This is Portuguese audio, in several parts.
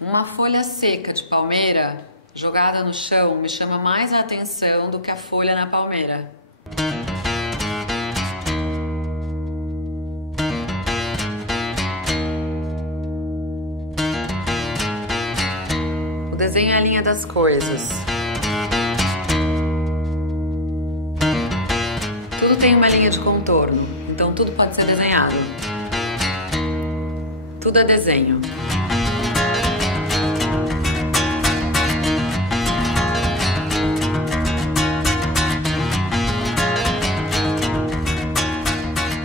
Uma folha seca de palmeira jogada no chão me chama mais a atenção do que a folha na palmeira. O desenho é a linha das coisas. Tudo tem uma linha de contorno, então tudo pode ser desenhado. Tudo é desenho.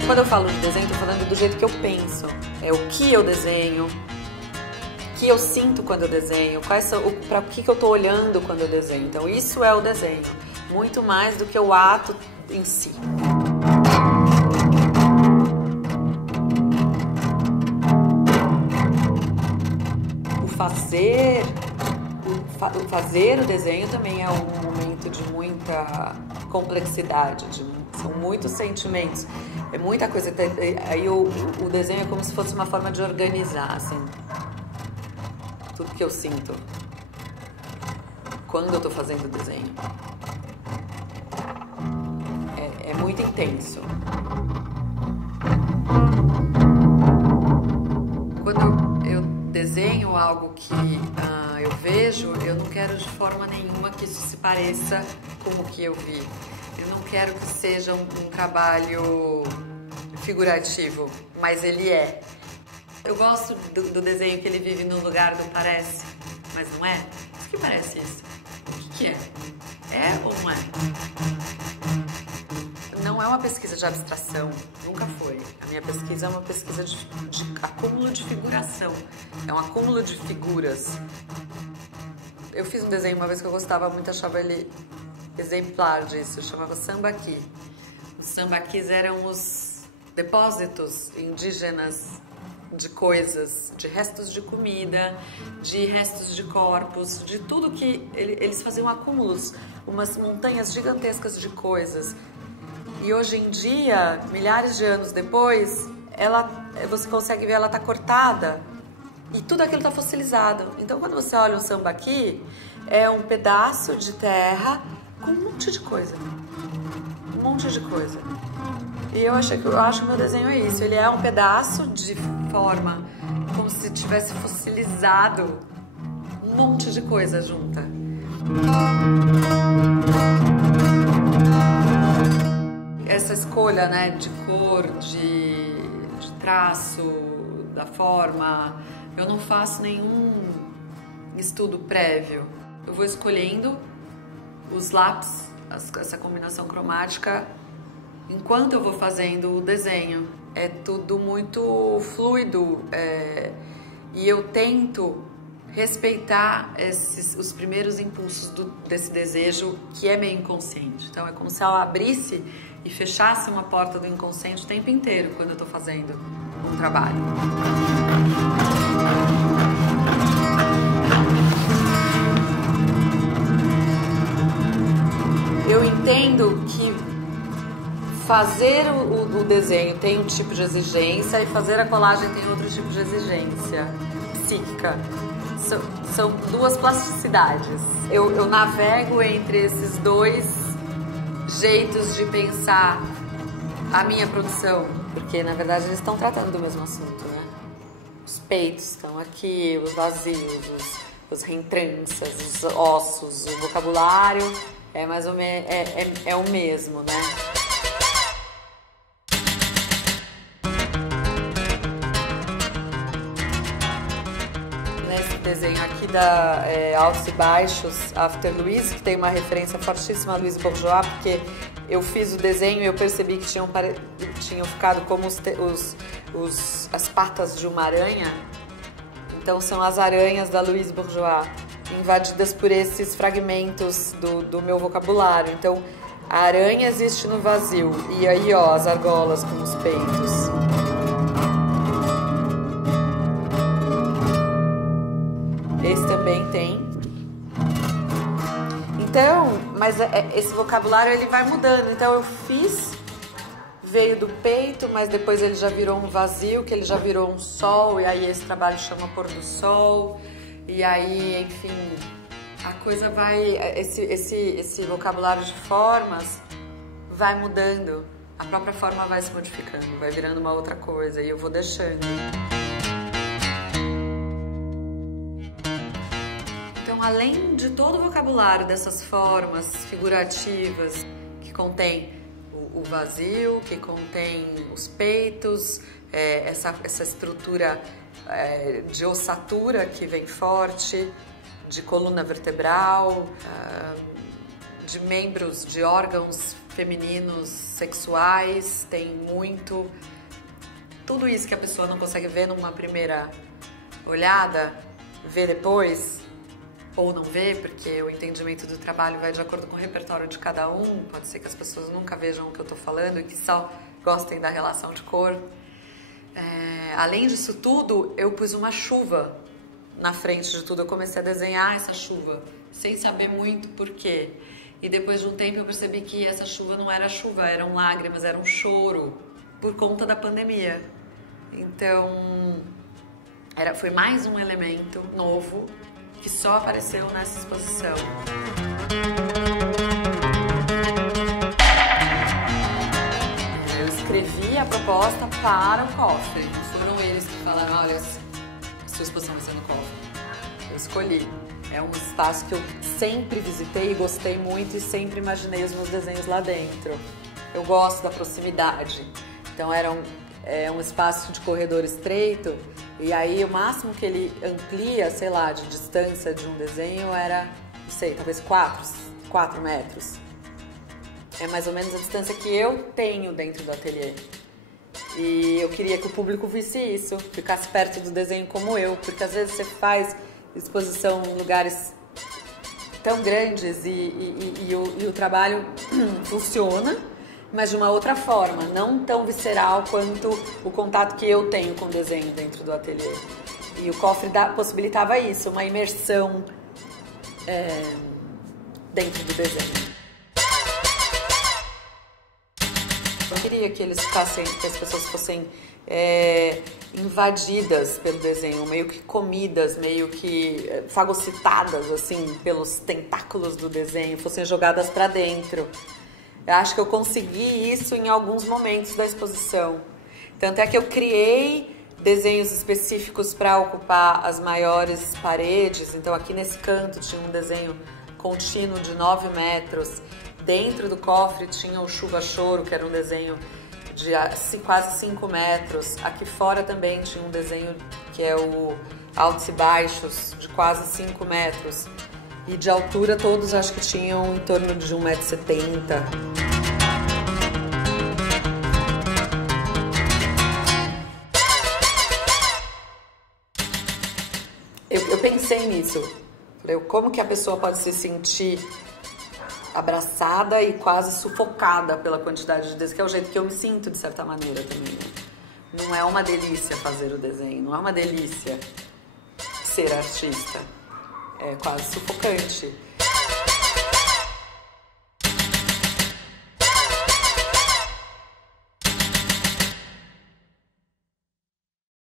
Quando eu falo de desenho, estou falando do jeito que eu penso. É o que eu desenho, o que eu sinto quando eu desenho, para o que eu estou olhando quando eu desenho. Então isso é o desenho, muito mais do que o ato em si. O fazer o desenho também é um momento de muita complexidade, são muitos sentimentos, é muita coisa. Aí o desenho é como se fosse uma forma de organizar, assim, tudo que eu sinto quando eu tô fazendo o desenho. É muito intenso. Quando eu desenho algo que eu vejo, eu não quero de forma nenhuma que isso se pareça com o que eu vi. Eu não quero que seja um trabalho figurativo, mas ele é. Eu gosto do desenho que ele vive no lugar do parece, mas não é. O que parece isso? O que é? É ou não é? Não é uma pesquisa de abstração, nunca foi. A minha pesquisa é uma pesquisa de acúmulo de figuração. É um acúmulo de figuras. Eu fiz um desenho uma vez que eu gostava muito, achava ele exemplar disso, chamava Sambaqui. Os sambaquis eram os depósitos indígenas de coisas, de restos de comida, de restos de corpos, de tudo que eles faziam acúmulos, umas montanhas gigantescas de coisas. E hoje em dia, milhares de anos depois, você consegue ver ela tá cortada e tudo aquilo tá fossilizado. Então, quando você olha um sambaqui, é um pedaço de terra com um monte de coisa. Um monte de coisa. E eu acho que o meu desenho é isso. Ele é um pedaço de forma como se tivesse fossilizado um monte de coisa junta. Essa escolha, né, de cor, de traço, da forma, eu não faço nenhum estudo prévio. Eu vou escolhendo os lápis, essa combinação cromática, enquanto eu vou fazendo o desenho. É tudo muito fluido, e eu tento respeitar os primeiros impulsos desse desejo que é meio inconsciente. Então é como se ela abrisse e fechasse uma porta do inconsciente o tempo inteiro quando eu tô fazendo um trabalho. Eu entendo que fazer o desenho tem um tipo de exigência e fazer a colagem tem outro tipo de exigência psíquica. São duas plasticidades. Eu navego entre esses dois jeitos de pensar a minha produção, porque na verdade eles estão tratando do mesmo assunto, né? Os peitos estão aqui, os vazios, os reentranças, os ossos, o vocabulário é mais ou menos é o mesmo, né? Nesse desenho aqui da Altos e Baixos, After Louise, que tem uma referência fortíssima a Louise Bourgeois, porque eu fiz o desenho e eu percebi que tinham ficado como as patas de uma aranha. Então são as aranhas da Louise Bourgeois, invadidas por esses fragmentos do meu vocabulário. Então a aranha existe no vazio, e aí ó, as argolas com os peitos. Esse também tem. Então, mas esse vocabulário ele vai mudando. Então eu veio do peito, mas depois ele já virou um vazio, que ele já virou um sol, e aí esse trabalho chama Pôr do Sol. E E aí, enfim, a coisa vai... Esse vocabulário de formas vai mudando. A própria forma vai se modificando, vai virando uma outra coisa e eu vou deixando. Então, além de todo o vocabulário dessas formas figurativas que contém o vazio, que contém os peitos, essa estrutura de ossatura que vem forte, de coluna vertebral, de membros, de órgãos femininos sexuais, tem muito. Tudo isso que a pessoa não consegue ver numa primeira olhada, vê depois, ou não vê, porque o entendimento do trabalho vai de acordo com o repertório de cada um. Pode ser que as pessoas nunca vejam o que eu tô falando e que só gostem da relação de cor. Além disso tudo, eu pus uma chuva na frente de tudo. Eu comecei a desenhar essa chuva, sem saber muito por quê. E depois de um tempo eu percebi que essa chuva não era chuva, eram lágrimas, era um choro, por conta da pandemia. Então, foi mais um elemento novo que só apareceu nessa exposição. Eu escrevi a proposta para o cofre. Não foram eles que falaram, olha, a sua exposição vai ser no cofre. Eu escolhi. É um espaço que eu sempre visitei e gostei muito e sempre imaginei os meus desenhos lá dentro. Eu gosto da proximidade. Então era um espaço de corredor estreito e aí o máximo que ele amplia, sei lá, de distância de um desenho era, não sei, talvez 4 metros. É mais ou menos a distância que eu tenho dentro do ateliê. E eu queria que o público visse isso, ficasse perto do desenho como eu, porque às vezes você faz exposição em lugares tão grandes e o trabalho funciona, mas de uma outra forma, não tão visceral quanto o contato que eu tenho com o desenho dentro do ateliê. E o cofre possibilitava isso, uma imersão dentro do desenho. Eu queria que que as pessoas fossem invadidas pelo desenho, meio que comidas, meio que fagocitadas assim pelos tentáculos do desenho, fossem jogadas para dentro. Eu acho que eu consegui isso em alguns momentos da exposição. Tanto é que eu criei desenhos específicos para ocupar as maiores paredes. Então aqui nesse canto tinha um desenho contínuo de 9 metros. Dentro do cofre tinha o Chuva-Choro, que era um desenho de quase 5 metros. Aqui fora também tinha um desenho que é o Altos e Baixos, de quase 5 metros. E de altura todos acho que tinham em torno de 1,70 m. Eu pensei nisso. Falei, como que a pessoa pode se sentir abraçada e quase sufocada pela quantidade de desenho, que é o jeito que eu me sinto de certa maneira também, né? Não é uma delícia fazer o desenho, não é uma delícia ser artista. É quase sufocante.